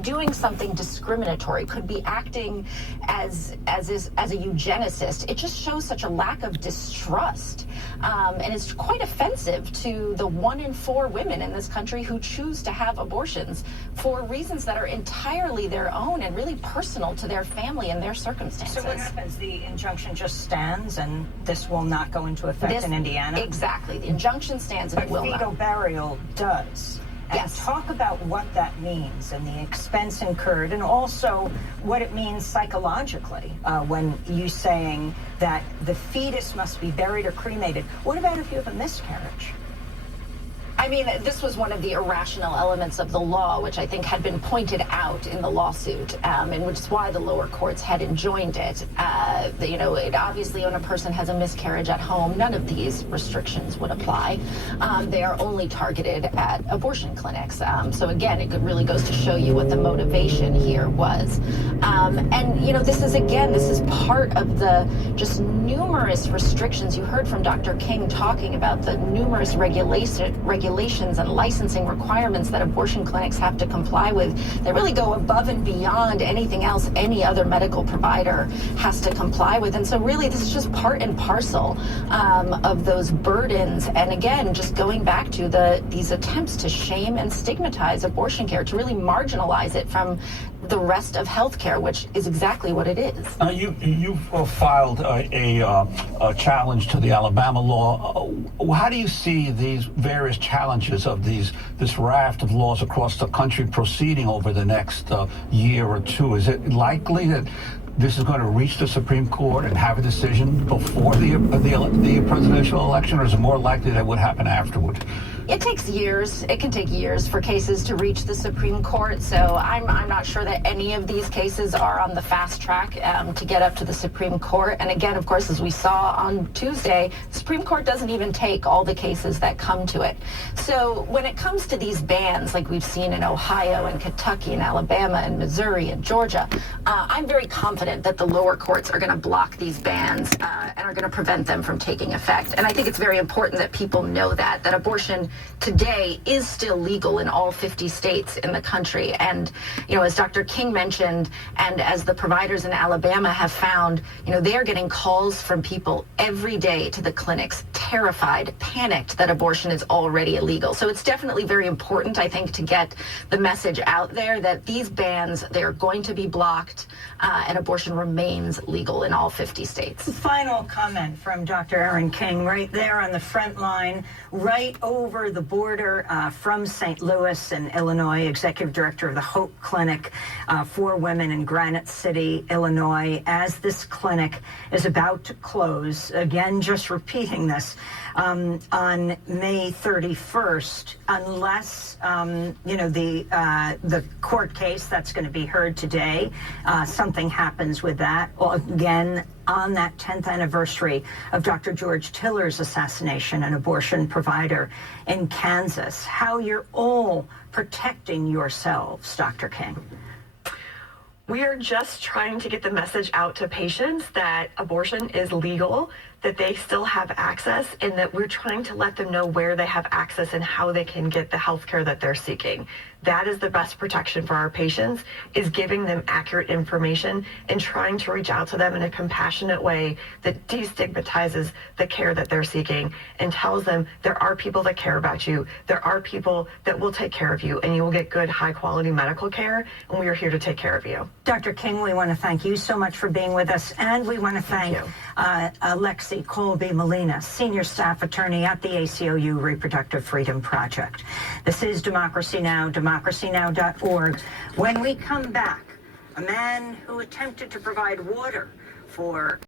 doing something discriminatory, could be acting as a eugenicist. It just shows such a lack of distrust, and it's quite offensive to the 1 in 4 women in this country who choose to have abortions for reasons that are entirely their own and really personal to their family and their circumstances. So what happens? The injunction just stands, and this will not go into effect in Indiana? Exactly. The injunction stands, and it will not. But fetal burial does. And yes. Talk about what that means and the expense incurred, and also what it means psychologically when you saying that the fetus must be buried or cremated. What about if you have a miscarriage? I mean, this was one of the irrational elements of the law, which I think had been pointed out in the lawsuit, and which is why the lower courts had enjoined it. Obviously, when a person has a miscarriage at home, none of these restrictions would apply. They are only targeted at abortion clinics. So again, it really goes to show you what the motivation here was. This is part of the just numerous restrictions. You heard from Dr. King talking about the numerous regulations and licensing requirements that abortion clinics have to comply with. They really go above and beyond anything else any other medical provider has to comply with. And so really this is just part and parcel of those burdens. And again, just going back to these attempts to shame and stigmatize abortion care, to really marginalize it from the rest of healthcare, which is exactly what it is. You filed a challenge to the Alabama law. How do you see these various challenges of this raft of laws across the country proceeding over the next year or two? Is it likely that this is going to reach the Supreme Court and have a decision before the presidential election, or is it more likely that it would happen afterward? It takes years. It can take years for cases to reach the Supreme Court. So I'm not sure that any of these cases are on the fast track to get up to the Supreme Court. And again, of course, as we saw on Tuesday, the Supreme Court doesn't even take all the cases that come to it. So when it comes to these bans, like we've seen in Ohio and Kentucky and Alabama and Missouri and Georgia, I'm very confident that the lower courts are going to block these bans and are going to prevent them from taking effect. And I think it's very important that people know that abortion today is still legal in all 50 states in the country. And, as Dr. King mentioned, and as the providers in Alabama have found, they are getting calls from people every day to the clinics, terrified, panicked that abortion is already illegal. So it's definitely very important, I think, to get the message out there that these bans, they are going to be blocked, and abortion remains legal in all 50 states. Final comment from Dr. Erin King, right there on the front line, right over the border from St. Louis in Illinois, executive director of the Hope Clinic for Women in Granite City, Illinois. As this clinic is about to close, again, just repeating this, on May 31st, unless, the court case that's going to be heard today, something happens with that. Well, again, on that 10th anniversary of Dr. George Tiller's assassination, an abortion provider in Kansas, how you're all protecting yourselves, Dr. King. We are just trying to get the message out to patients that abortion is legal, that they still have access, and that we're trying to let them know where they have access and how they can get the health care that they're seeking. That is the best protection for our patients, is giving them accurate information and trying to reach out to them in a compassionate way that destigmatizes the care that they're seeking and tells them there are people that care about you, there are people that will take care of you, and you will get good, high-quality medical care, and we are here to take care of you. Dr. King, we want to thank you so much for being with us, and we want to thank Alexi Colby-Molina, Senior Staff Attorney at the ACLU Reproductive Freedom Project. This is Democracy Now!, democracynow.org. When we come back, a man who attempted to provide water for